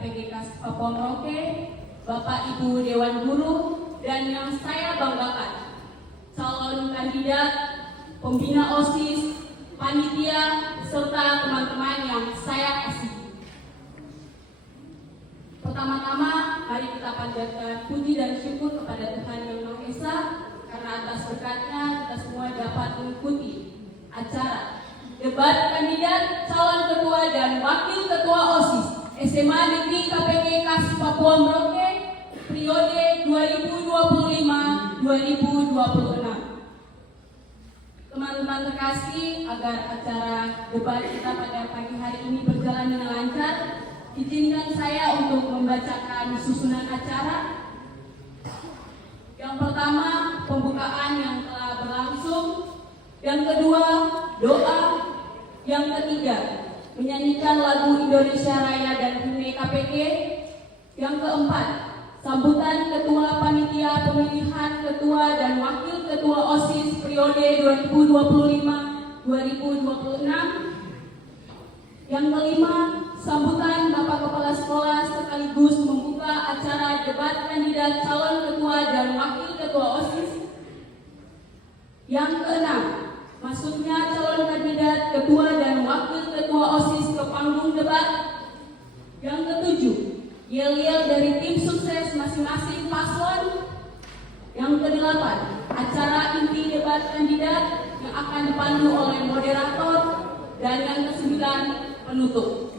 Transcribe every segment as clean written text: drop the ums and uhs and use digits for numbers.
KPG Papua Merauke, Bapak Ibu Dewan Guru, dan yang saya banggakan, calon kandidat, pembina OSIS, panitia, serta teman-teman yang saya kasihi. Pertama-tama, mari kita panjatkan puji dan syukur kepada Tuhan Yang Maha Esa, karena atas berkatnya kita semua dapat mengikuti acara debat kandidat calon ketua dan wakil ketua OSIS SMA Negeri KPG KAS Papua Merauke periode 2025-2026. Teman-teman terkasih, agar acara debat kita pada pagi hari ini berjalan dengan lancar, izinkan saya untuk membacakan susunan acara. Yang pertama, pembukaan yang telah berlangsung. Yang kedua, doa. Yang ketiga, menyanyikan lagu Indonesia Raya dan himne KPG. Yang keempat, sambutan Ketua Panitia Pemilihan Ketua dan Wakil Ketua OSIS periode 2025-2026. Yang kelima, sambutan Bapak Kepala Sekolah sekaligus membuka acara debat kandidat calon ketua dan wakil ketua OSIS. Yang keenam, masuknya calon kandidat ketua dan wakil ketua OSIS ke panggung debat. Yang ketujuh, yel-yel dari tim sukses masing-masing paslon. Yang kedelapan, acara inti debat kandidat yang akan dipandu oleh moderator. Dan yang kesembilan, penutup.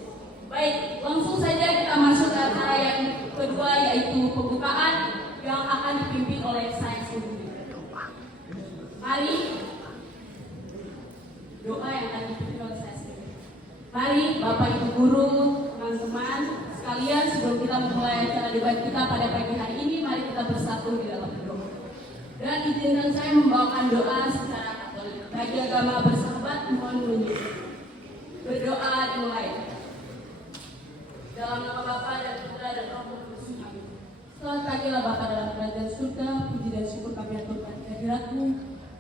Baik, langsung saja kita masuk ke acara yang kedua, yaitu pembukaan yang akan dipimpin oleh saya sendiri. Mari, doa yang akan dipimpin oleh saya sendiri. Mari Bapak Ibu Guru, teman-teman sekalian, sebelum kita memulai acara debat kita pada pagi hari ini, mari kita bersatu di dalam doa. Dan izinkan saya membawakan doa secara Katolik. Bagi agama bersahabat, mohon menyusul. Berdoa dimulai. Dalam nama Bapa dan Putra dan Roh Kudus. Amin. Selamat pagilah Bapa dalam kerajaan surga. Puji dan syukur kami aturkan kehadirat-Mu.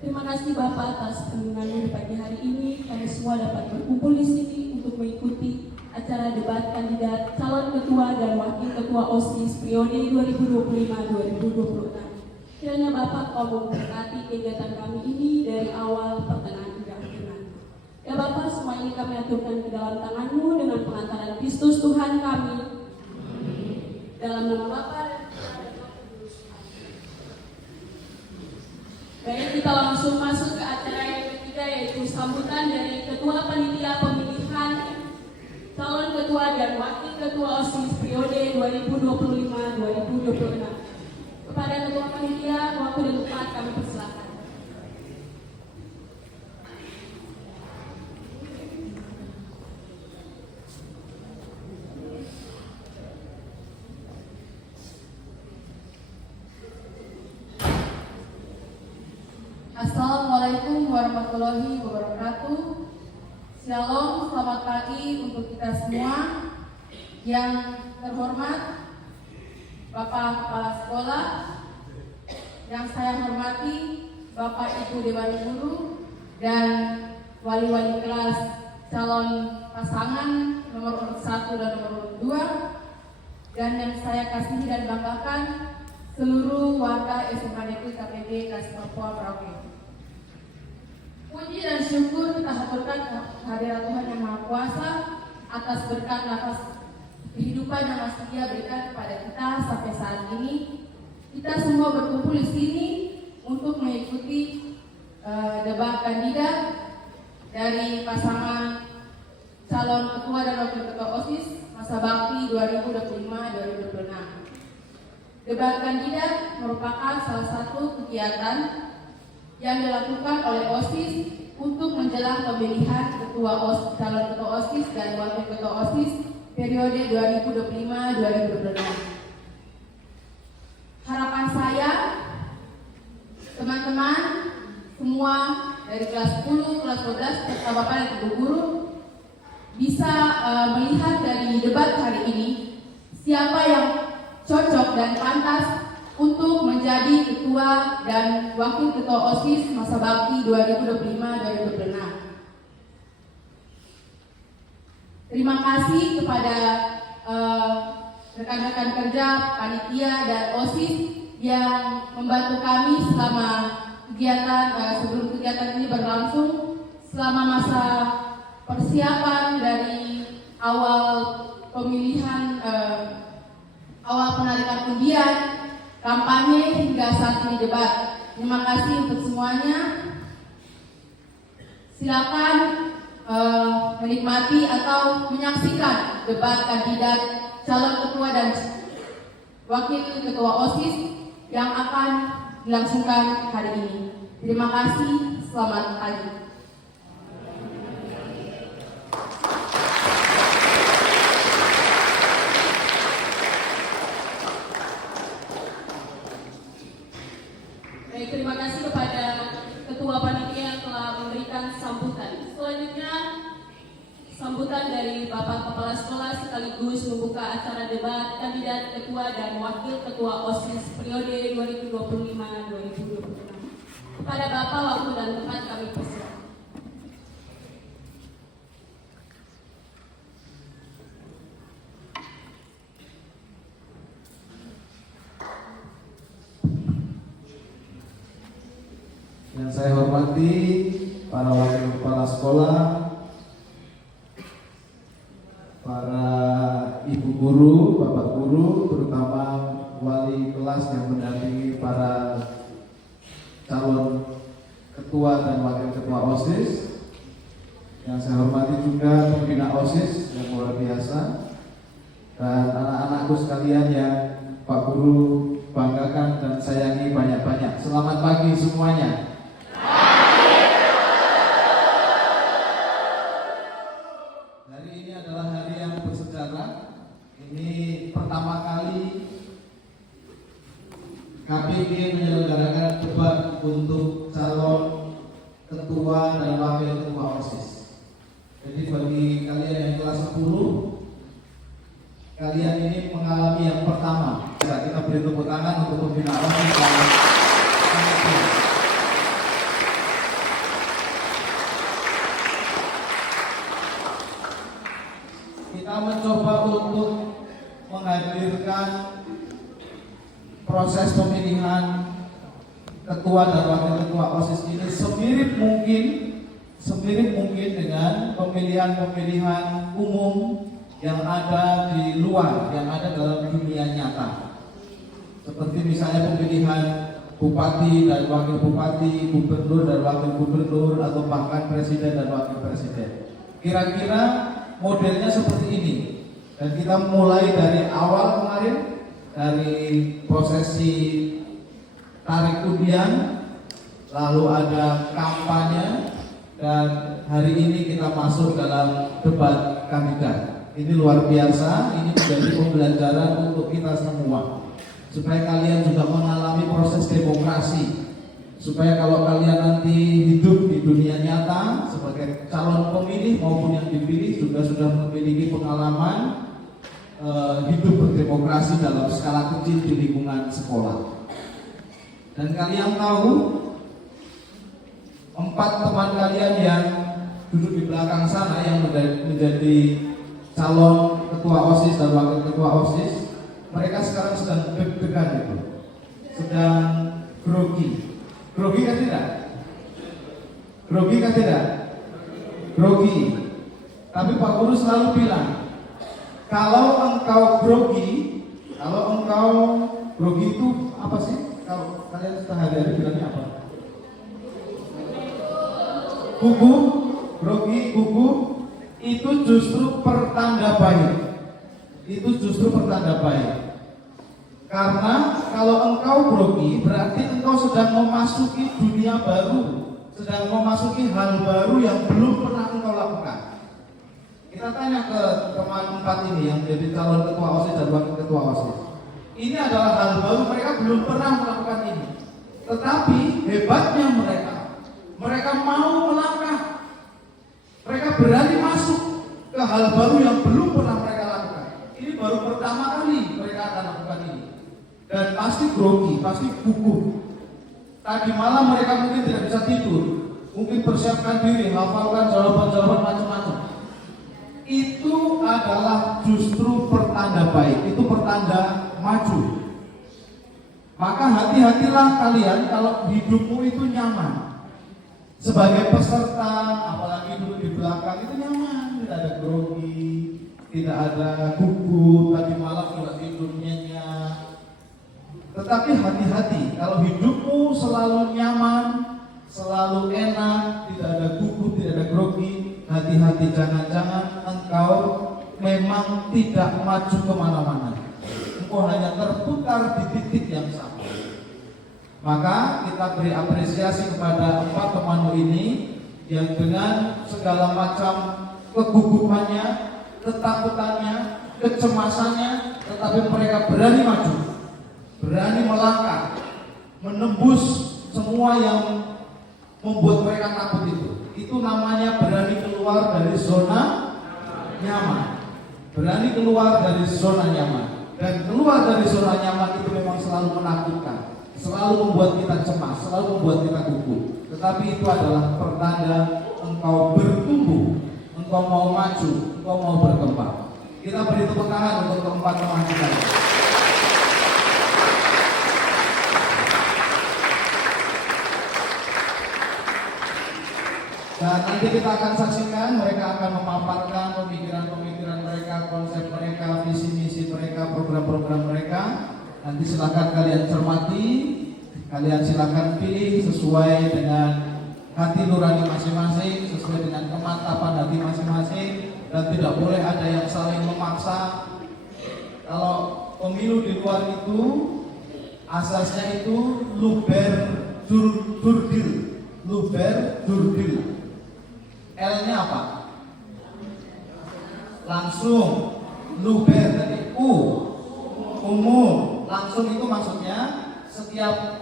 Terima kasih Bapa atas perlindungan-Mu di pagi hari ini. Kami semua dapat berkumpul di sini untuk mengikuti acara debat kandidat calon ketua dan wakil ketua OSIS periode 2025-2026. Kiranya Bapa Kau memberkati kegiatan kami ini dari awal, pertengahan hingga akhir nanti. Ya Bapa, semua ini kami aturkan ke dalam tangan-Mu dengan pengantaran Kristus Tuhan kami. Dalam nama Bapa dan Putra dan Roh Kudus. Baik, kita langsung masuk ke acara yang ketiga, yaitu sambutan dari Ketua Panitia Pemilihan calon ketua dan wakil ketua OSIS periode 2025-2026. Kepada Ketua Panitia, waktu dan tempat kami persilakan. Assalamualaikum warahmatullahi wabarakatuh. Shalom, selamat pagi untuk kita semua. Yang terhormat Bapak Kepala Sekolah, yang saya hormati Bapak Ibu Dewan Guru dan wali-wali kelas calon pasangan nomor urut 1 dan nomor urut 2, dan yang saya kasihi dan banggakan seluruh warga SMA Negeri KPG KAS Papua Merauke. Puji dan syukur kita haturkan kehadirat Tuhan Yang Maha Kuasa atas berkat nafas kehidupan yang masih Dia berikan kepada kita sampai saat ini. Kita semua berkumpul di sini untuk mengikuti debat kandidat dari pasangan calon ketua dan wakil ketua OSIS masa bakti 2025-2026. Debat kandidat merupakan salah satu kegiatan yang dilakukan oleh OSIS untuk menjelang pemilihan calon ketua OSIS dan wakil ketua OSIS periode 2025-2026. Harapan saya, teman-teman semua dari kelas 10, kelas 12, serta Bapak dan Ibu Guru bisa melihat dari debat hari ini siapa yang cocok dan pantas untuk menjadi ketua dan wakil ketua OSIS masa bakti 2025-2026. Terima kasih kepada rekan-rekan kerja, panitia, dan OSIS yang membantu kami selama sebelum kegiatan ini berlangsung, selama masa persiapan dari awal pemilihan, awal penarikan undian, kampanye hingga saat ini debat. Terima kasih untuk semuanya. Silakan menikmati atau menyaksikan debat kandidat calon ketua dan wakil ketua OSIS yang akan dilangsungkan hari ini. Terima kasih, selamat pagi. Baik, terima kasih kepada Ketua Panitia yang telah memberikan sambutan. Selanjutnya, sambutan dari Bapak Kepala Sekolah sekaligus membuka acara debat kandidat ketua dan wakil ketua OSIS periode 2025-2026. Kepada Bapak, waktu dan tempat kami persilakan. Yang saya hormati para wakil kepala sekolah, para ibu guru, bapak guru, terutama wali kelas yang mendampingi para calon ketua dan wakil ketua OSIS. Yang saya hormati juga pembina OSIS yang luar biasa, dan anak-anakku sekalian yang Pak Guru banggakan dan sayangi banyak-banyak. Selamat pagi semuanya. Hari ini adalah hari yang bersejarah. Ini pertama kali KPG menyelenggarakan debat untuk calon ketua dan wakil ketua OSIS. Jadi bagi kalian yang kelas 10, kalian ini mengalami yang pertama. Kita beri tepuk tangan untuk pembina OSIS dan kita mencoba untuk menghadirkan proses pemilihan ketua dan wakil ketua OSIS ini semirip mungkin dengan pemilihan umum yang ada di luar, yang ada dalam dunia nyata. Seperti misalnya pemilihan bupati dan wakil bupati, gubernur dan wakil gubernur, atau bahkan presiden dan wakil presiden. Kira-kira modelnya seperti ini. Dan kita mulai dari awal kemarin, dari prosesi tarik undian, lalu ada kampanye, dan hari ini kita masuk dalam debat kandidat. Ini luar biasa, ini menjadi pembelajaran untuk kita semua, supaya kalian juga mengalami proses demokrasi, supaya kalau kalian nanti hidup di dunia nyata sebagai calon pemilih maupun yang dipilih juga sudah memiliki pengalaman hidup berdemokrasi dalam skala kecil di lingkungan sekolah. Dan kalian tahu, 4 teman kalian yang duduk di belakang sana yang menjadi calon ketua OSIS dan wakil ketua OSIS, mereka sekarang sedang deg-degan itu, sedang grogi. Grogi kan tidak? Grogi kan tidak? Grogi. Tapi Pak Guru selalu bilang, kalau engkau grogi itu apa sih? Kalau kalian sehari-hari bilangnya apa? Gugup, grogi, gugup, itu justru pertanda baik. Itu justru pertanda baik. Karena kalau engkau grogi, berarti engkau sedang memasuki dunia baru, sedang memasuki hal baru yang belum pernah engkau lakukan. Kita tanya ke teman 4 ini yang jadi calon ketua OSIS dan wakil ketua OSIS. Ini adalah hal baru, mereka belum pernah melakukan ini. Tetapi hebatnya mereka mau melangkah. Mereka berani masuk ke hal baru yang belum pernah mereka lakukan. Ini baru pertama kali mereka akan lakukan ini. Dan pasti grogi, pasti gugup. Tadi malam mereka mungkin tidak bisa tidur, mungkin persiapkan diri, hafalkan jawaban-jawaban macam-macam. Itu adalah justru pertanda baik, itu pertanda Maka hati-hatilah kalian kalau hidupmu itu nyaman. Sebagai peserta, apalagi duduk di belakang itu nyaman, tidak ada grogi, tidak ada gugup, tadi malam juga tidur nyenyak. Tetapi hati-hati, kalau hidupmu selalu nyaman, selalu enak, tidak ada gugup, tidak ada grogi, hati-hati, jangan-jangan engkau memang tidak maju kemana-mana. Engkau hanya terputar di titik yang sama. Maka kita beri apresiasi kepada 4 pemandu ini yang dengan segala macam kegugupannya, ketakutannya, kecemasannya, tetapi mereka berani maju, berani melangkah, menembus semua yang membuat mereka takut itu. Itu namanya berani keluar dari zona nyaman. Berani keluar dari zona nyaman. Dan keluar dari zona nyaman itu memang selalu menakutkan, selalu membuat kita cemas, selalu membuat kita gugup. Tetapi itu adalah pertanda engkau bertumbuh, engkau mau maju, engkau mau berkembang. Kita beri tepuk tangan untuk keempat teman kita. Dan nanti kita akan saksikan mereka akan memaparkan pemikiran-pemikiran mereka, konsep mereka, visi misi mereka, program-program mereka. Nanti silakan kalian cermati, kalian silakan pilih sesuai dengan hati nurani masing-masing, sesuai dengan kemantapan hati masing-masing, dan tidak boleh ada yang saling memaksa. Kalau pemilu di luar itu asasnya itu luber jurdil, luber jurdil. L-nya apa? Langsung. Luber tadi umum. Langsung itu maksudnya setiap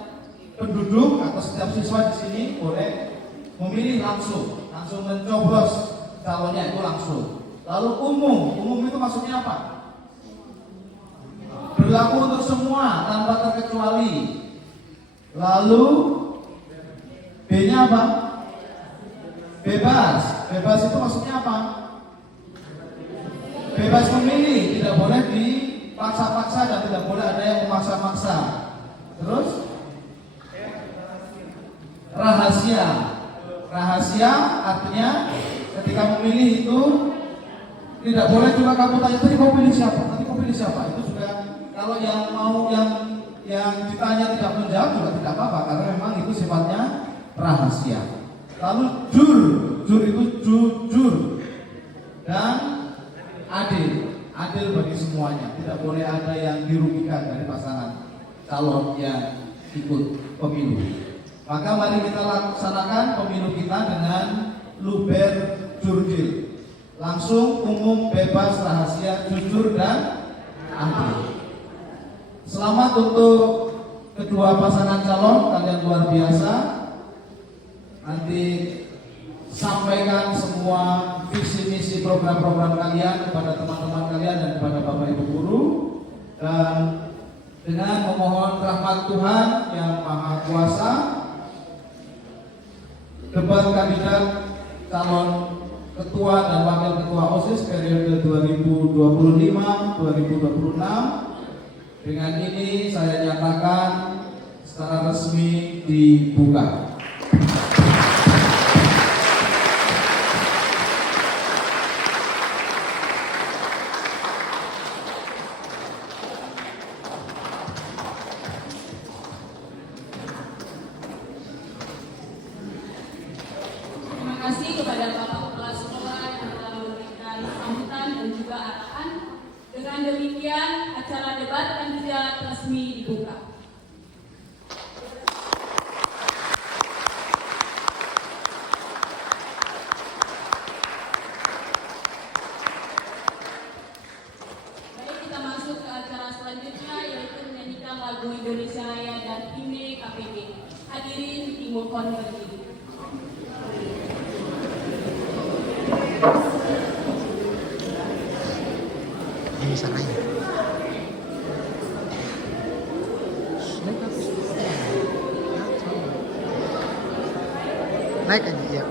penduduk atau setiap siswa di sini boleh memilih langsung mencoblos calonnya itu langsung. Lalu umum itu maksudnya apa? Berlaku untuk semua tanpa terkecuali. Lalu B-nya apa? Bebas itu maksudnya apa? Bebas memilih, tidak boleh dipaksa-paksa dan tidak boleh ada yang memaksa-maksa. Terus rahasia artinya ketika memilih itu tidak boleh juga kamu tanya tadi kau pilih siapa, itu juga kalau yang mau yang ditanya tidak menjawab juga tidak apa-apa karena memang itu sifatnya rahasia. Lalu jur itu jujur dan adil bagi semuanya. Tidak boleh ada yang dirugikan dari pasangan calon yang ikut pemilu. Maka mari kita laksanakan pemilu kita dengan luber jurdil. Langsung, umum, bebas, rahasia, jujur dan adil. Selamat untuk kedua pasangan calon, kalian luar biasa. Nanti sampaikan semua visi misi program-program kalian kepada teman-teman kalian dan kepada Bapak Ibu guru, dan dengan memohon rahmat Tuhan yang Maha Kuasa, debat kandidat calon ketua dan wakil ketua OSIS periode 2025-2026 dengan ini saya nyatakan secara resmi dibuka. Terima kasih kepada Bapak Kepala Sekolah yang telah memberikan sambutan dan juga arahan. Dengan demikian, acara debat kandidat resmi dibuka. Baik, kita masuk ke acara selanjutnya yaitu menyanyikan lagu Indonesia Raya dan himne KPP. Hadirin dimohon berdiri. Ini sananya. Naik aja ya.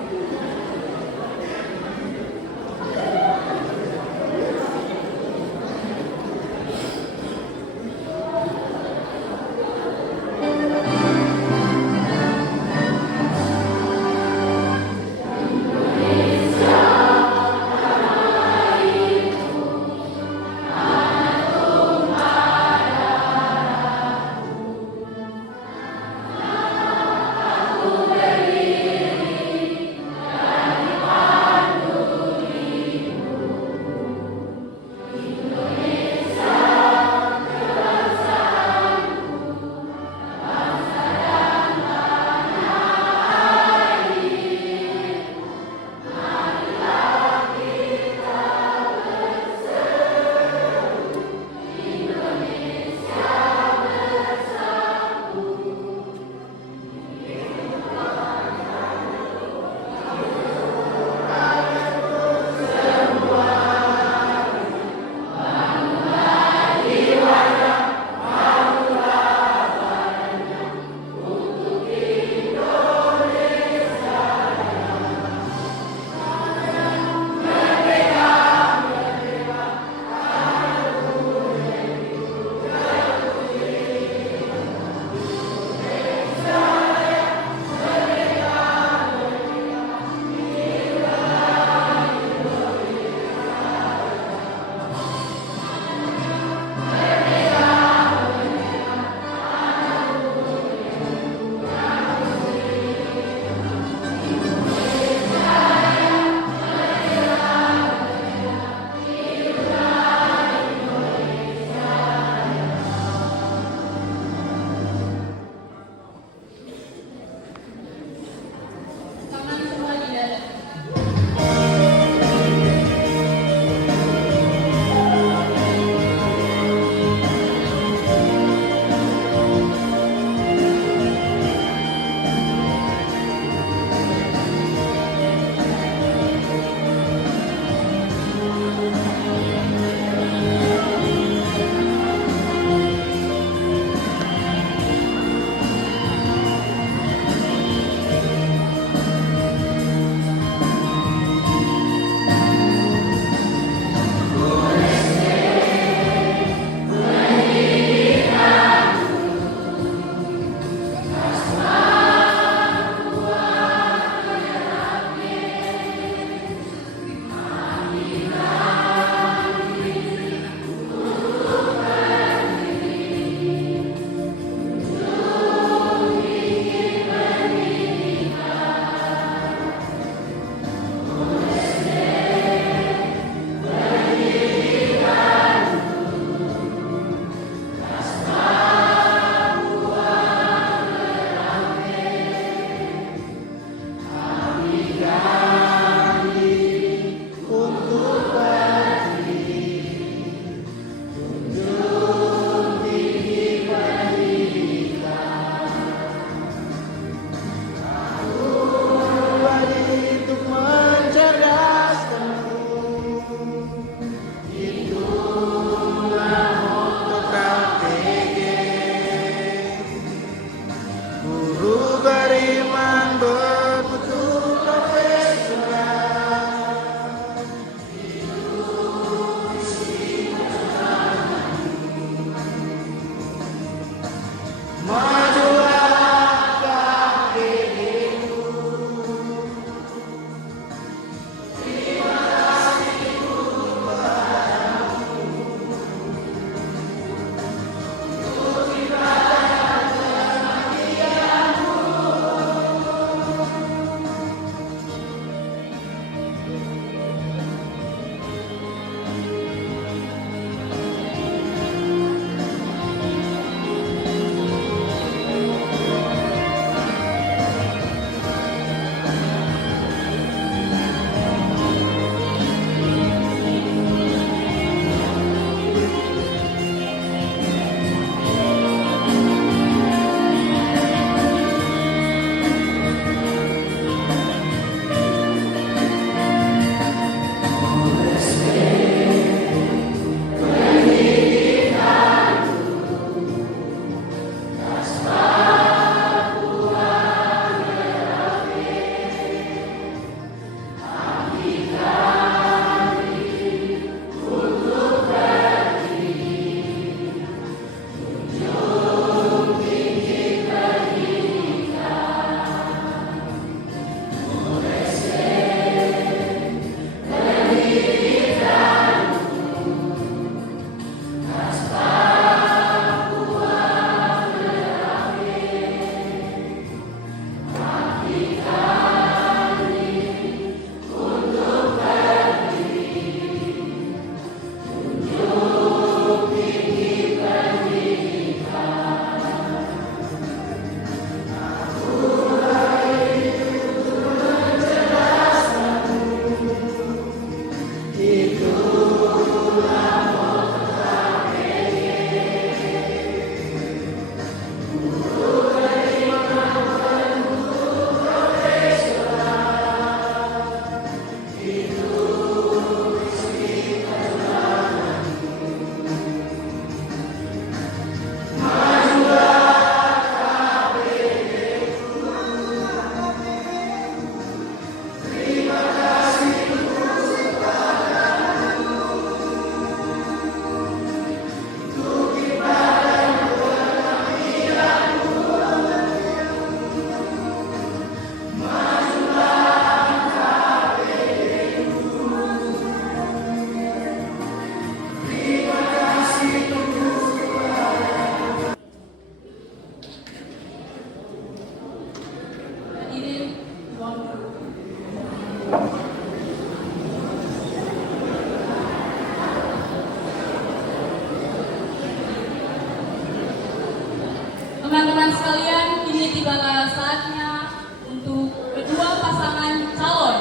tiba saatnya untuk kedua pasangan calon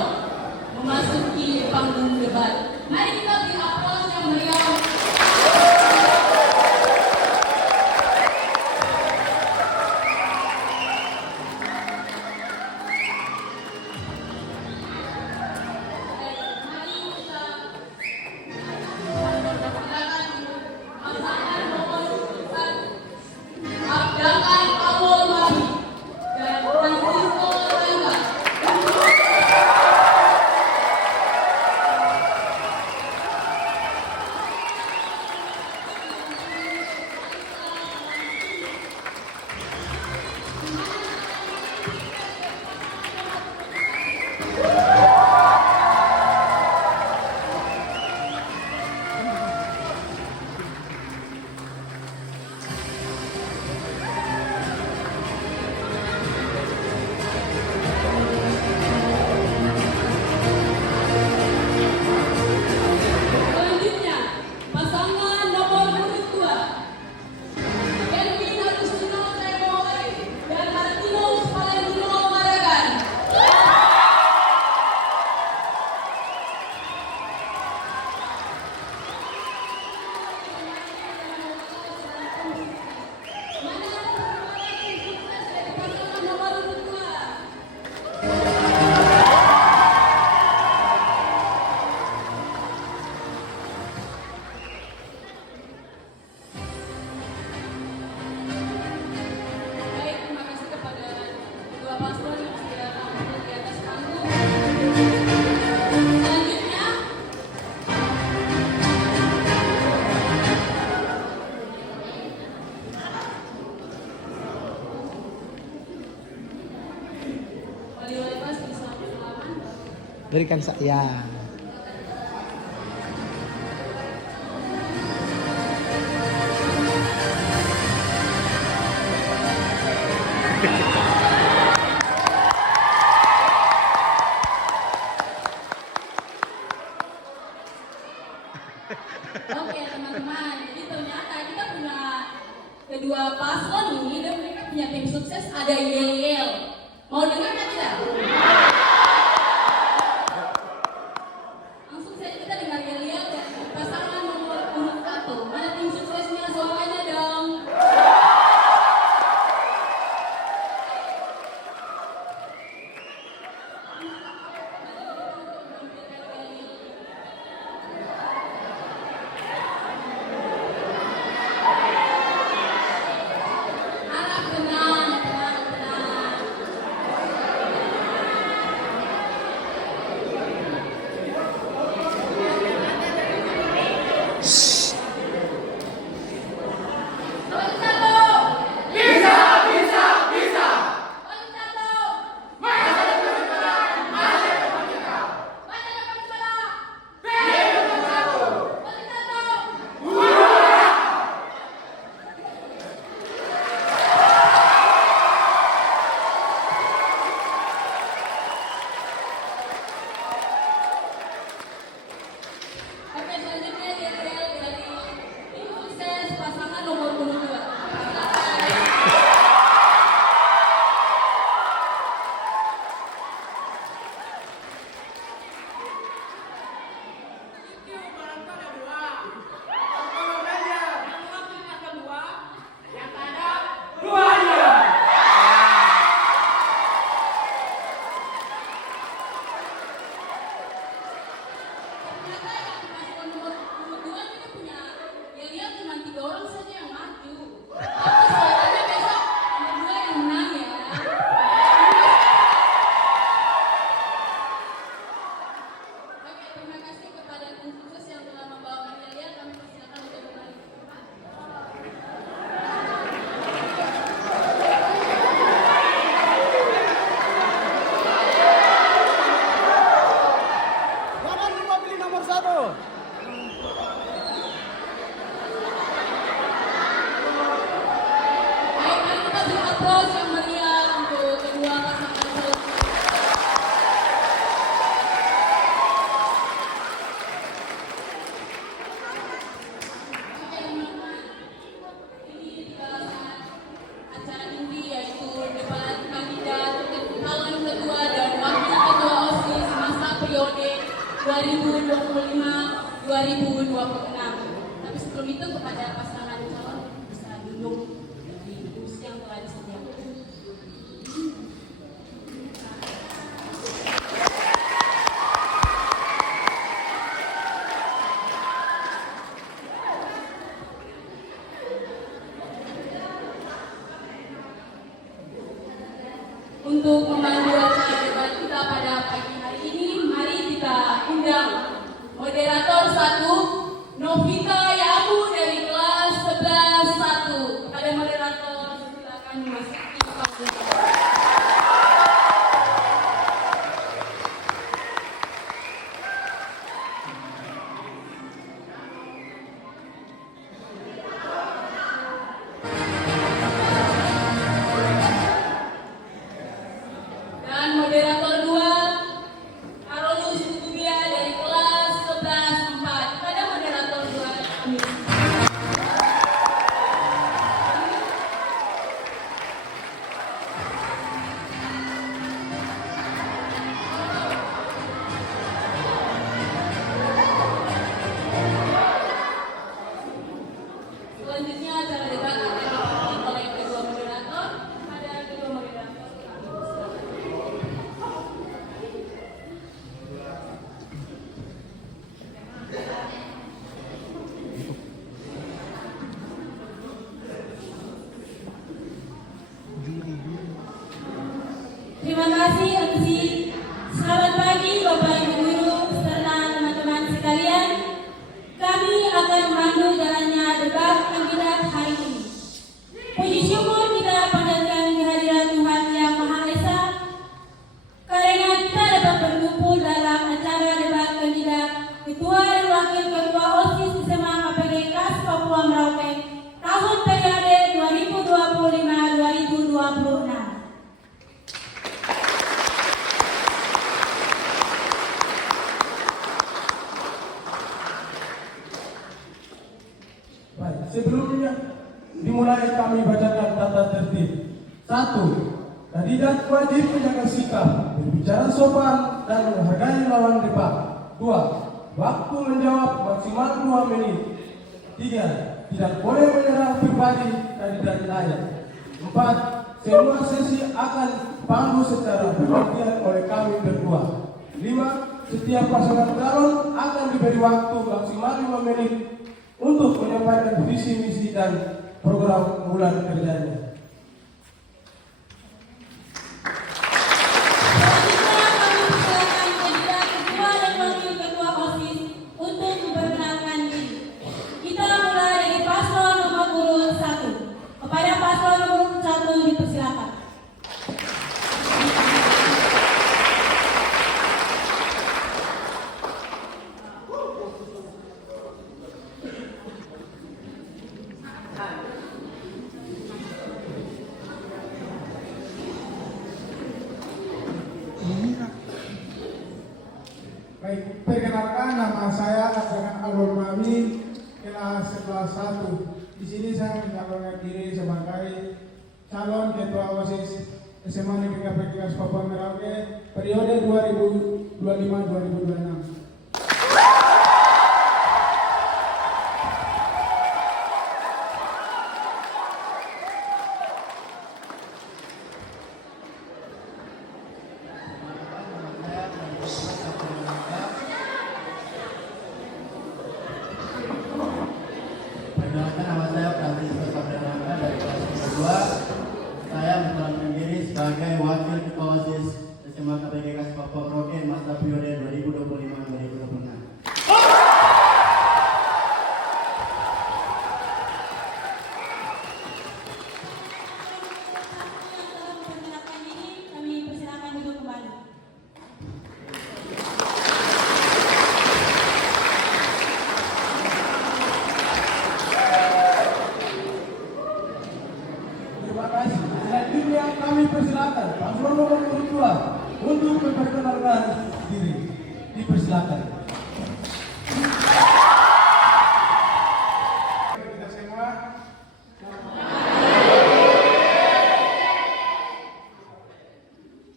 memasuki panggung debat. Mari kita beri aplaus yang meriah. Selanjutnya, pasangan nomor urut 2, Kevin Agustino Tremoy dan Martinus Valentino Maragan. Mana perkembangan sukses dari pasangan nomor urut 2? Baik, terima kasih kepada kedua paslon yang sudah tampil di atas panggung. Selanjutnya, wali-wali kelas bisa berlawan. Berikan saya. Oke teman-teman, jadi ternyata kita punya kedua paslon ini dan mereka punya tim sukses, ada yel-yel. Mau dengar nggak tidak? Langsung saja kita dengar yel-yel dari pasangan nomor urut 1. Mana tim suksesnya, suaranya dong. Harap tenang, tenang, tenang. Nomor 1. Bisa, bisa, bisa. Nomor 1. Masa depan sekolah. Masa depan sekolah. Masa depan sekolah. Nomor 1. Oke, selanjutnya yel-yel dari tim sukses pasangan nomor urut 2. Ternyata yang paslon nomor urut 2 kita punya yel-yel cuma 3 orang saja yang maju. Tapi suaranya besok nomor 2 yang menang ya. Oke, terima kasih kepada tim sukses yang telah membawakan yel-yel. Kami persilakan untuk kembali ke tempat. Jangan lupa pilih nomor 1. Baik, mari kita beri aplaus yang meriah untuk kedua pasangan calon. Oke, teman-teman. Ini tiba saat acara inti yaitu debat untuk memandu acara debat kita pada pagi hari ini, mari kita undang moderator 1, Novita Yabu dari kelas 11-1. Kepada moderator, silakan memasuki panggung. Dan moderator 2, Karolus Kutubia dari kelas 11-4. Kepada moderator 2, kami. Selanjutnya acara debat akan dipimpin oleh kedua moderator. Kepada kedua moderator, kami persilakan. Terima kasih MC. Selamat pagi Bapak Ibu Guru serta teman-teman sekalian. Kami akan memandu jalannya debat kandidat hari ini. Puji syukur kita panjatkan kehadiran Tuhan Yang Maha Esa karena kita dapat berkumpul dalam acara debat kandidat Ketua dan Wakil Ketua OSIS SMA KPG KAS Papua Merauke tahun periode 2025-2026. Baik, sebelumnya dimulai kami bacakan tata tertib. 1. Kandidat wajib menjaga sikap, berbicara sopan dan menghargai lawan debat. 2. Waktu menjawab maksimal 2 menit. 3. Tidak boleh menyerang pribadi kandidat lain. 4. Semua sesi akan pandu secara bergantian oleh kami berdua. 5. Setiap pasangan calon akan diberi waktu maksimal 5 menit untuk menyampaikan visi misi dan program bulan kerjanya. Selanjutnya kami persilakan kandidat Ketua dan Wakil Ketua OSIS untuk memperkenalkan diri. Kita mulai dari paslon nomor urut 1. Kepada paslon nomor urut 1 dipersilakan. Baik, perkenalkan nama saya dengan Alul Mami, kelas 11-1. Di sini saya mencalonkan diri sebagai calon ketua OSIS SMA Negeri KPG Papua Merauke periode 2025-2026. Perkenalkan, nama saya Francisco Sabdananga dari kelas 2. Saya mencalonkan diri sebagai wakil ketua OSIS SMA KPG KAS Papua Merauke masa periode 2025-2026. Memperkenalkan diri, kami persilakan duduk kembali. Terima kasih. Selanjutnya kami persilakan paslon nomor urut 2 untuk memperkenalkan diri. Dipersilakan. Kita semua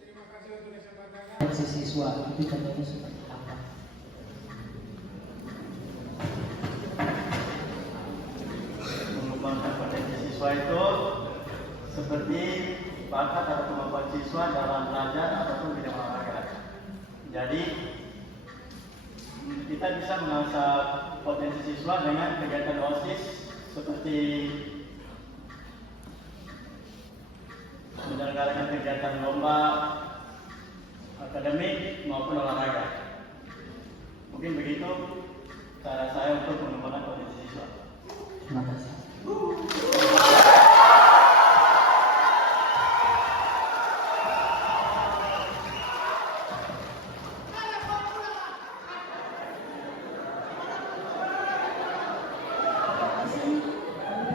terima kasih untuk kesempatan. siswa itu contohnya seperti apa? Mengembangkan potensi siswa itu seperti bakat atau kemampuan siswa dalam belajar ataupun bidang olahraga. Jadi kita bisa mengasah potensi siswa dengan kegiatan OSIS seperti menyelenggarakan kegiatan lomba akademik maupun olahraga. Mungkin begitu cara saya untuk mengembangkan potensi siswa. Terima kasih.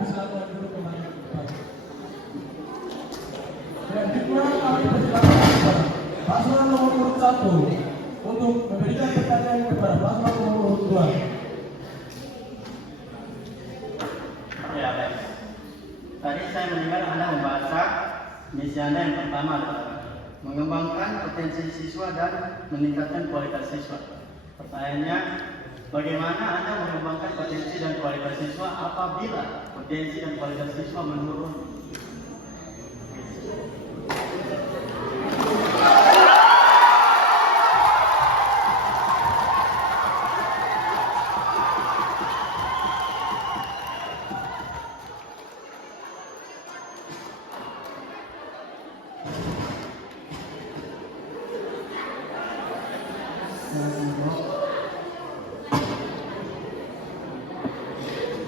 Silakan dulu kembali ke depan. Dan kedua kami persilakan paslon nomor urut 1 untuk memberikan pertanyaan kepada paslon nomor urut 2. Ya, baik. Tadi saya mendengar Anda membaca misi Anda yang pertama adalah mengembangkan potensi siswa dan meningkatkan kualitas siswa. Pertanyaannya, bagaimana Anda mengembangkan potensi dan kualitas siswa apabila potensi dan kualitas siswa menurun?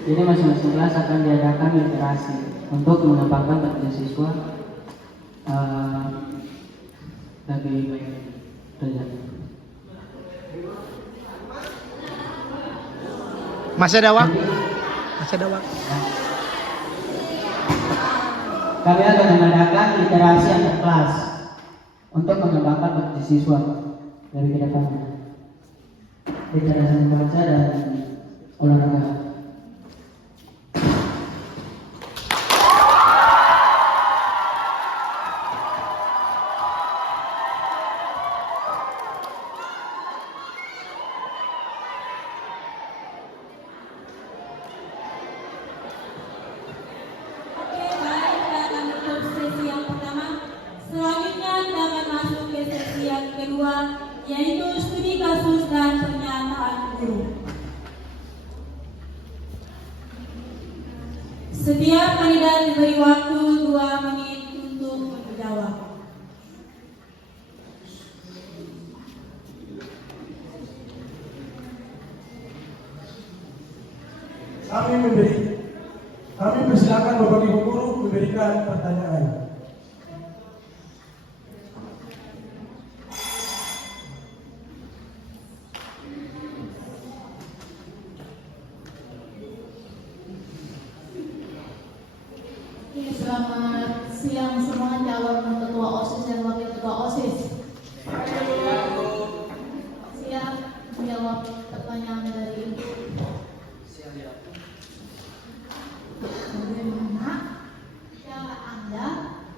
Jadi masing-masing kelas akan diadakan literasi untuk mengembangkan potensi siswa lebih baik. Masih ada waktu. Masih ada waktu. Kami akan mengadakan literasi antar kelas untuk mengembangkan potensi siswa dari kedepannya. Literasi membaca dan olahraga. Oke, baik, kita akan tutup sesi yang pertama. Selanjutnya kita akan masuk ke sesi yang kedua, yaitu studi kasus dan pernyataan guru. Setiap kandidat diberi waktu 2 menit untuk menjawab. Kami persilakan Bapak Ibu guru memberikan pertanyaan. Selamat siang semua calon ketua OSIS dan wakil ketua OSIS. Siap menjawab pertanyaan dari Ibu. Bagaimana cara Anda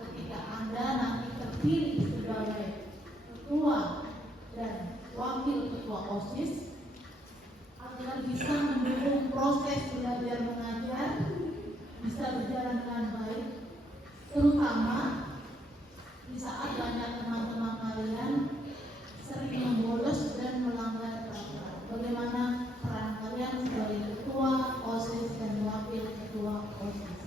ketika Anda nanti terpilih sebagai ketua dan wakil ketua OSIS agar bisa mendukung proses belajar mengajar bisa berjalan dengan baik, terutama di saat banyak teman-teman kalian sering membolos dan melanggar peraturan. Bagaimana peran kalian sebagai ketua OSIS dan wakil ketua OSIS?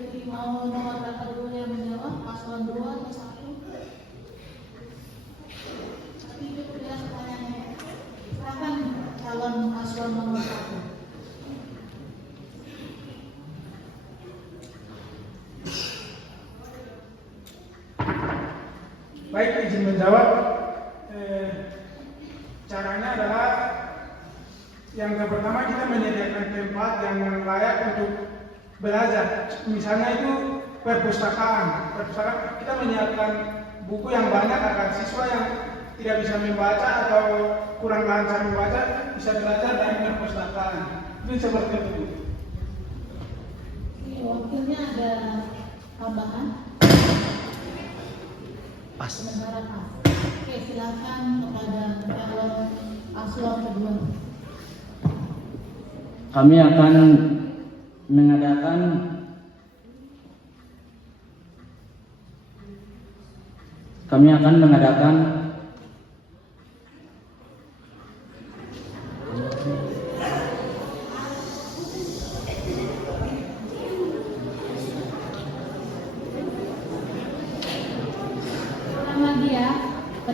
Jadi mau nomor berapa dulu yang menjawab? Paslon 2 atau 1? Tapi cukup jelas pertanyaannya. Silakan calon paslon nomor 1. Baik, izin menjawab. Caranya adalah yang pertama kita menyediakan tempat yang layak untuk belajar. Misalnya itu perpustakaan. Kita menyiapkan buku yang banyak agar siswa yang tidak bisa membaca atau kurang lancar membaca bisa belajar dari perpustakaan. Itu seperti itu. Wakilnya ada tambahan? Pas. Sementara pas. Oke, silakan kepada calon paslon kedua. Kami akan mengadakan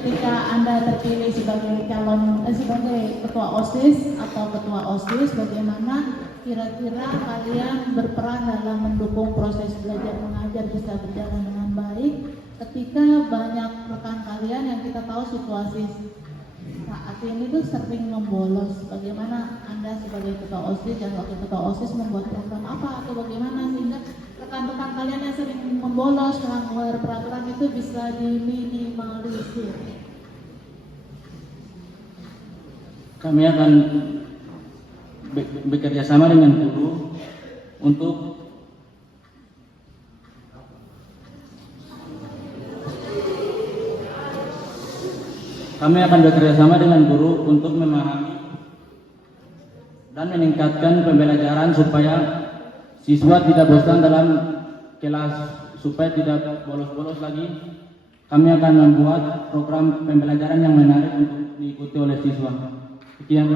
ketika Anda terpilih sebagai sebagai ketua OSIS atau ketua OSIS, bagaimana kira-kira kalian berperan dalam mendukung proses belajar mengajar bisa berjalan dengan baik ketika banyak rekan kalian yang kita tahu situasi saat ini tuh sering membolos. Bagaimana Anda sebagai ketua OSIS dan wakil ketua OSIS membuat program apa atau bagaimana sehingga rekan-rekan kalian yang sering membolos melanggar peraturan itu bisa diminimalisir? Kami akan bekerja sama dengan guru untuk memahami dan meningkatkan pembelajaran supaya siswa tidak bosan dalam kelas, supaya tidak bolos-bolos lagi. Kami akan membuat program pembelajaran yang menarik untuk diikuti oleh siswa. Sekian.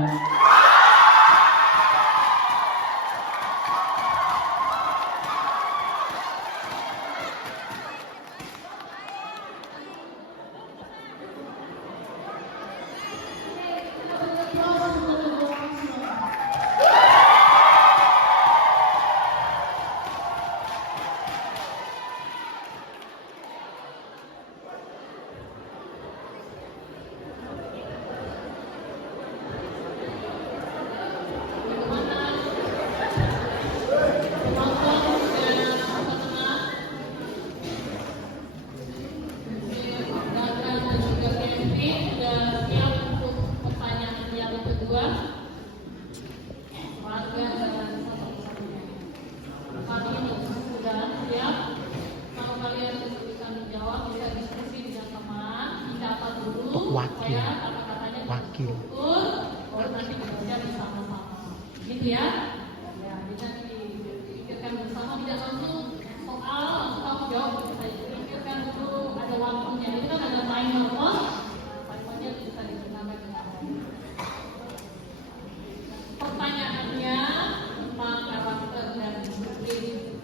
Wakil. Nanti bekerja bersama-sama, gitu ya. Ya, bisa dipikirkan bersama, tidak langsung soal langsung jawab gitu saja. Pikirkan dulu, ada waktunya. Itu kan ada timer, timernya bisa digunakan dengan baik. Pertanyaannya tentang karakter dan disiplin.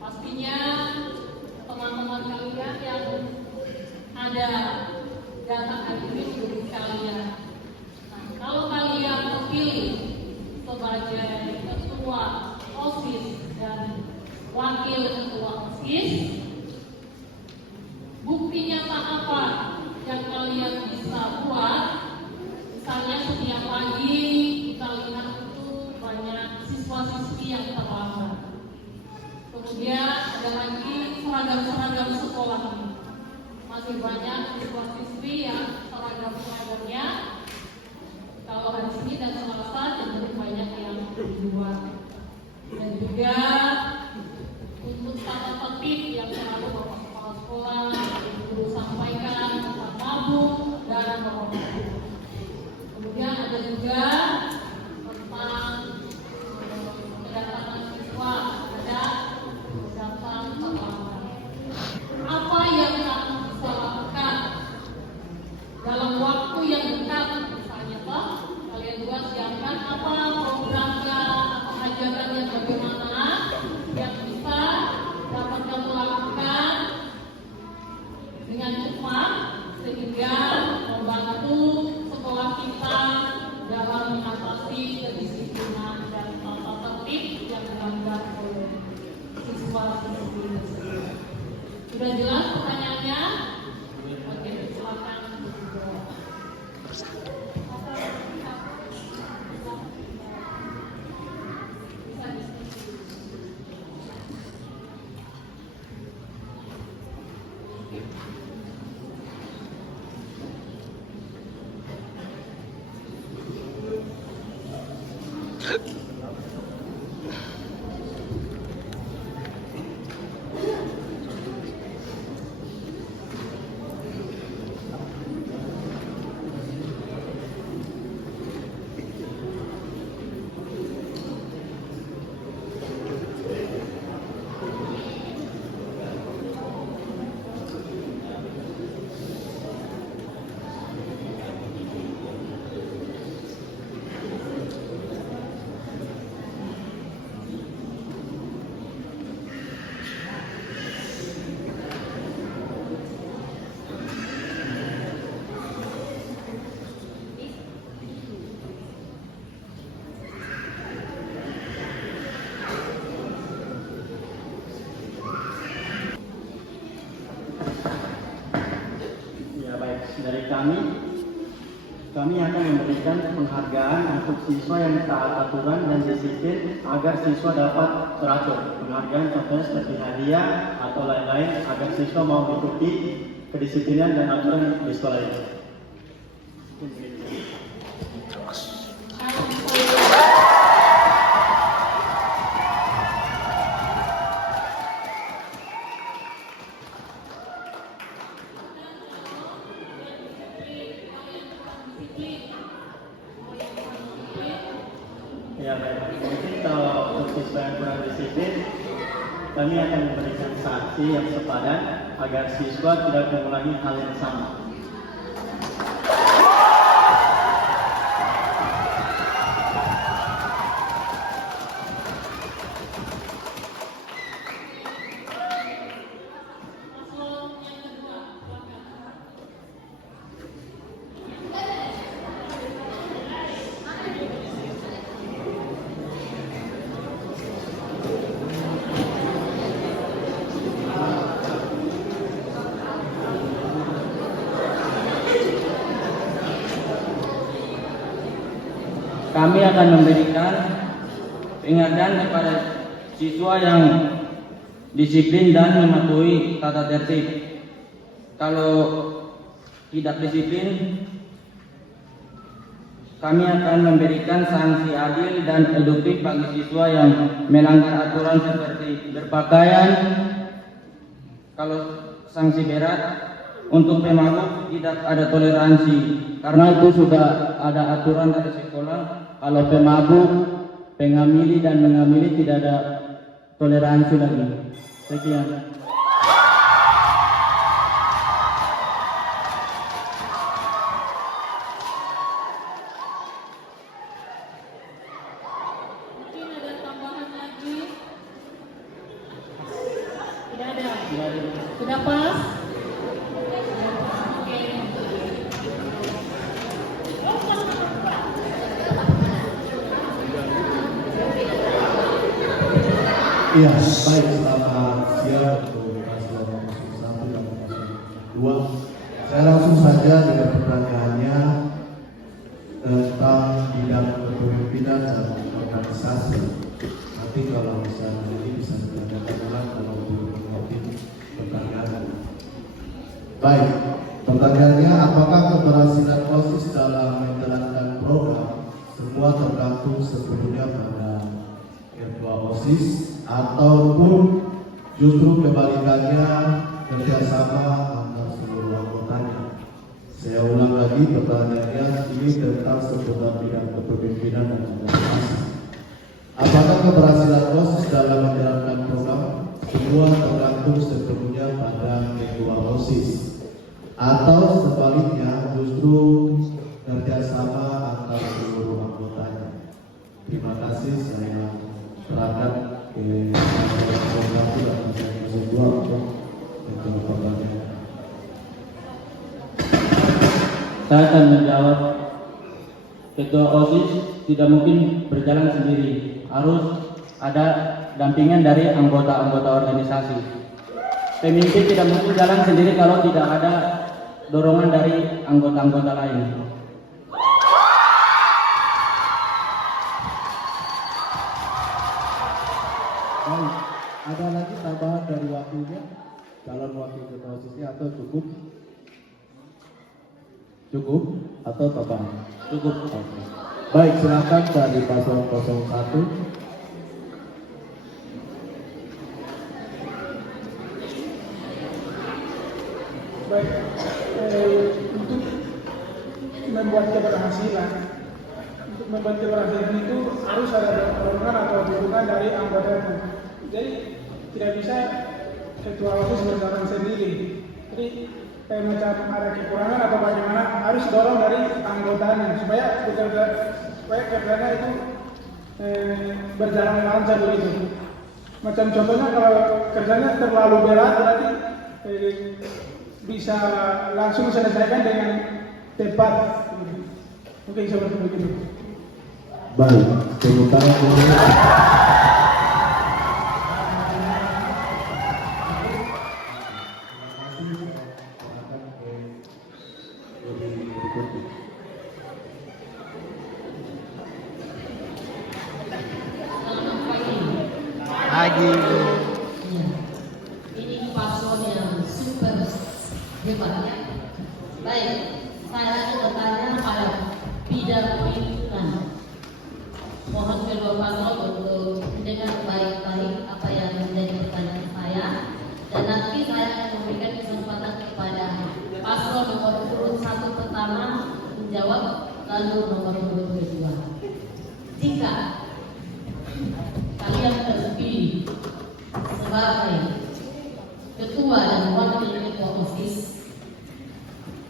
Pastinya teman-teman kalian yang ada datang hari ini untuk kalian. Nah, kalau kalian terpilih sebagai ketua OSIS dan wakil ketua OSIS, bukti nyata apa yang kalian bisa buat? Misalnya setiap pagi kita lihat itu banyak siswa-siswi yang terlambat. Kemudian ada lagi seragam-seragam sekolah ini. Masih banyak siswa-siswi yang seragam-seragamnya kalau hari Senin dan Selasa cenderung banyak yang dibuat. Dan juga untuk tata tertib yang selalu Bapak Kepala Sekolah guru sampaikan tentang mabuk dan bapak-bapak. Kemudian ada juga tentang kedatangan siswa, ada datang terlambat. Apa yang kamu bisa lakukan dalam waktu yang dekat? Misalnya Pak, kalian juga siapkan apa programnya atau ajarannya bagaimana yang bisa dapat kamu lakukan dengan cepat sehingga membantu sekolah kita dalam mengatasi kedisiplinan dan tata tertib yang dilanggar oleh siswa-siswi tersebut. Sudah jelas pertanyaannya? Oke, silakan. dari kami akan memberikan penghargaan untuk siswa yang taat aturan dan disiplin agar siswa dapat teratur. Penghargaan contohnya seperti hadiah atau lain-lain agar siswa mau mengikuti kedisiplinan dan aturan di sekolah ini. Ya baik, mungkin kalau untuk siswa yang kurang disiplin, kami akan memberikan sanksi yang sepadan agar siswa tidak mengulangi hal yang sama. Kami akan memberikan penghargaan kepada siswa yang disiplin dan mematuhi tata tertib. Kalau tidak disiplin, kami akan memberikan sanksi adil dan eduktif bagi siswa yang melanggar aturan seperti berpakaian. Kalau sanksi berat, untuk pemabuk tidak ada toleransi, karena itu sudah ada aturan dari sekolah. Kalau pemabuk, pengamili dan mengamili tidak ada toleransi lagi. Sekian. Mungkin ada tambahan lagi? Tidak ada. Sudah pas? Oke. Iya, baik, selamat siang untuk paslon 1 dan paslon 2. Saya langsung saja dengan pertanyaannya tentang bidang kepemimpinan dan organisasi. Nanti kalau misalnya ini bisa ditanyakan ulang kalau belum mengerti pertanyaan. Baik, pertanyaannya, apakah keberhasilan OSIS dalam menjalankan program semua tergantung sepenuhnya pada ketua OSIS, ataupun justru kebalikannya kerjasama antar seluruh anggotanya? Saya ulang lagi pertanyaannya, ini tentang seputar bidang kepemimpinan dan organisasi. Apakah keberhasilan OSIS dalam menjalankan program semua tergantung sepenuhnya pada ketua OSIS, atau sebaliknya justru kerjasama antar seluruh anggotanya? Terima kasih, saya serahkan ke program dan kedua untuk pertanyaan. Saya akan menjawab. Ketua OSIS tidak mungkin berjalan sendiri, harus ada dampingan dari anggota-anggota organisasi. Pemimpin tidak mungkin jalan sendiri kalau tidak ada dorongan dari anggota-anggota lain. Baik, ada lagi tambahan dari wakilnya, calon wakil ketua OSISnya, atau cukup? Cukup atau tambahan? Cukup. Oke. Baik, silakan dari paslon 01. Baik, untuk membuat keberhasilan itu harus ada dorongan atau dukungan dari anggota. Jadi tidak bisa ketua OSIS berjalan sendiri. Jadi kayak macam ada kekurangan atau bagaimana, harus dorong dari anggotanya supaya kerjanya itu berjalan lancar begitu. Macam contohnya kalau kerjanya terlalu berat, berarti bisa langsung selesaikan dengan tepat. Mungkin seperti begitu. Baik, tepuk tangan dulu. ikuti. Pagi. Ini paslon yang super hebat ya. Baik, saya akan bertanya pada bidang lingkungan. Mohon kedua paslon untuk mendengar baik-baik apa yang menjadi pertanyaan saya, dan nanti saya akan memberikan kesempatan kepada paslon nomor urut 1 pertama menjawab, lalu nomor urut kedua. Jika kalian terpilih sebagai ketua dan wakil ketua OSIS,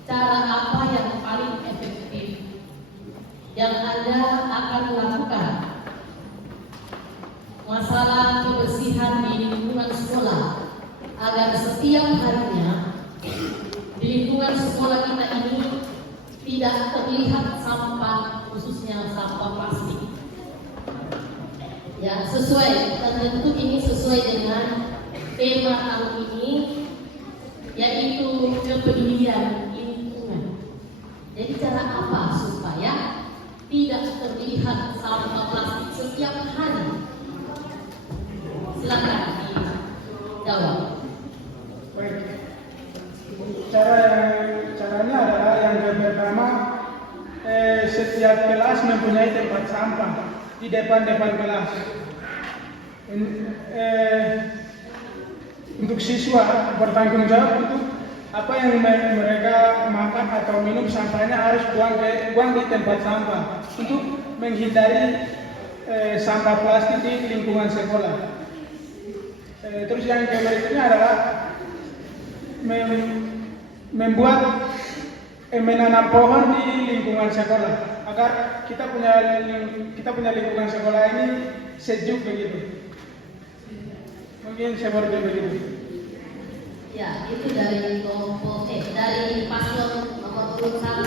cara apa yang paling efektif yang Anda akan lakukan? Masalah kebersihan di lingkungan sekolah, agar setiap harinya di lingkungan sekolah kita ini tidak terlihat sampah, khususnya sampah plastik. Ya, sesuai, dan tentu ini sesuai dengan tema tahun ini, yaitu kepedulian lingkungan. Jadi cara apa supaya tidak terlihat sampah plastik setiap hari? Silakan dijawab. Baik. Caranya adalah yang pertama, setiap kelas mempunyai tempat sampah di depan kelas. Untuk siswa bertanggung jawab untuk apa yang mereka makan atau minum, sampahnya harus buang di tempat sampah untuk menghindari sampah plastik di lingkungan sekolah. Terus yang berikutnya adalah menanam pohon di lingkungan sekolah agar kita punya lingkungan sekolah ini sejuk begitu. Mungkin seperti begitu. Ya, itu dari kelompok dari paslon nomor urut 1.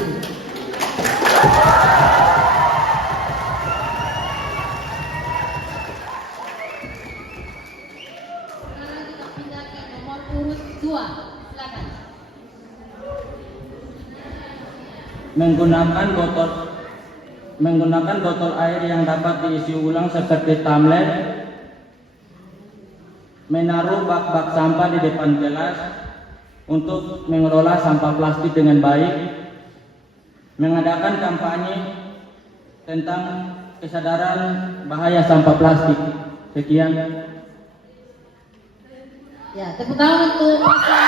Sekarang kita pindah ke nomor urut 2. Silakan. Menggunakan botol air yang dapat diisi ulang seperti tumbler, menaruh bak-bak sampah di depan kelas untuk mengelola sampah plastik dengan baik, mengadakan kampanye tentang kesadaran bahaya sampah plastik. Sekian. Ya, tepuk tangan untuk paslon.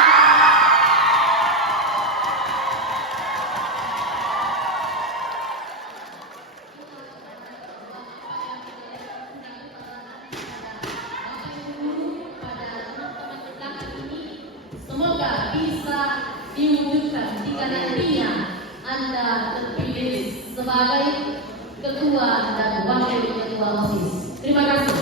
Semoga bisa diwujudkan jika nantinya Anda terpilih sebagai ketua dan wakil ketua OSIS. Terima kasih.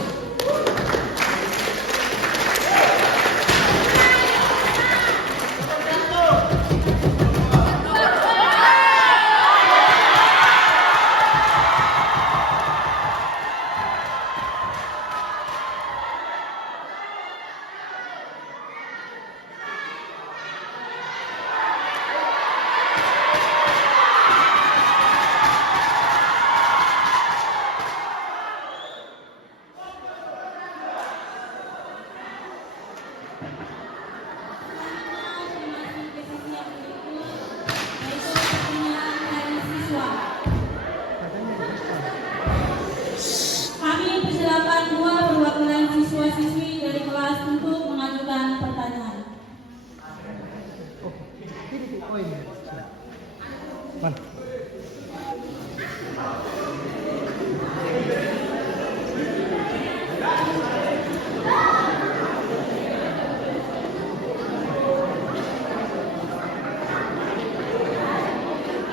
Kami persilakan dua perwakilan siswa-siswi dari kelas untuk mengajukan pertanyaan.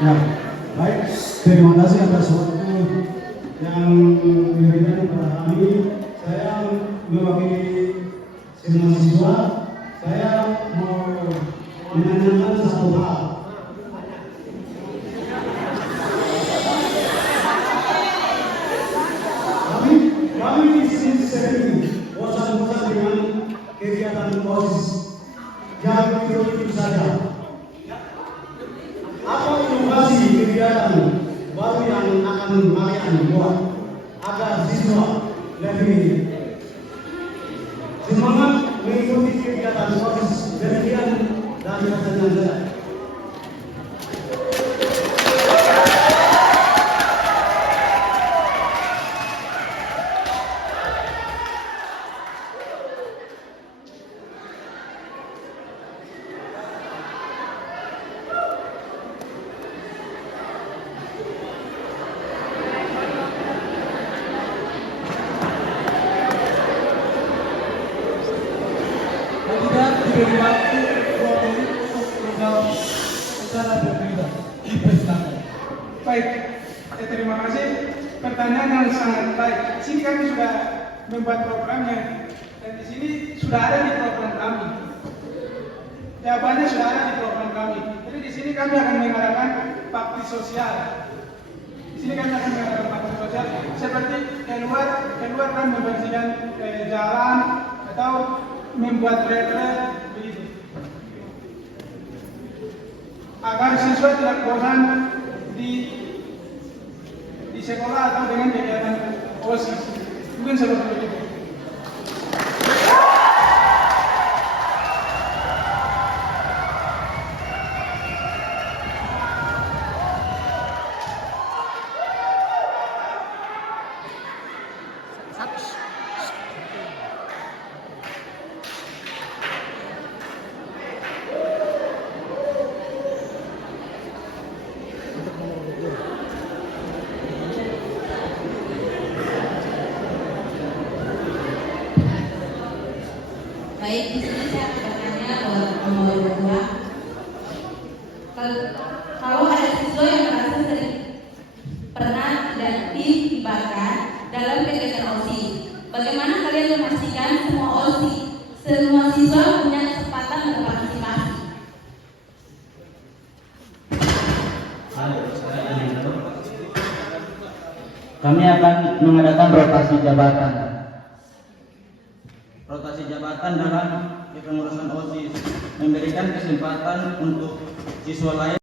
Ya, baik. Terima kasih atas waktu yang diberikan kepada kami. Saya mewakili semua siswa. Saya mau menanyakan satu hal. Kami di sini sering bosan-bosan dengan kegiatan OSIS yang itu saja. Apa inovasi kegiatan baru yang akan kalian buat agar siswa lebih semangat mengikuti kegiatan proses demikian dari pertanyaan saya. Kandidat diberi waktu 2 menit untuk menjawab secara berbeda. Dipersilakan. Baik, terima kasih. Pertanyaan yang sangat baik. Di sini kami sudah membuat programnya dan di sini sudah ada di program kami. Jawabannya sudah ada di program kami. Jadi di sini kami akan mengadakan bakti sosial. Di sini kami akan mengadakan bakti sosial seperti keluar kami membersihkan jalan atau membuat rel begitu. Agar siswa tidak bosan di sekolah atau dengan kegiatan OSIS. Mungkin seperti itu. Baik, di sini saya bertanya nomor 2. Kalau ada siswa yang merasa sering pernah tidak dilibatkan dalam kegiatan OSIS, bagaimana kalian memastikan semua siswa punya kesempatan berpartisipasi? Kami akan mengadakan rotasi jabatan. Rotasi jabatan dalam kepengurusan OSIS memberikan kesempatan untuk siswa lain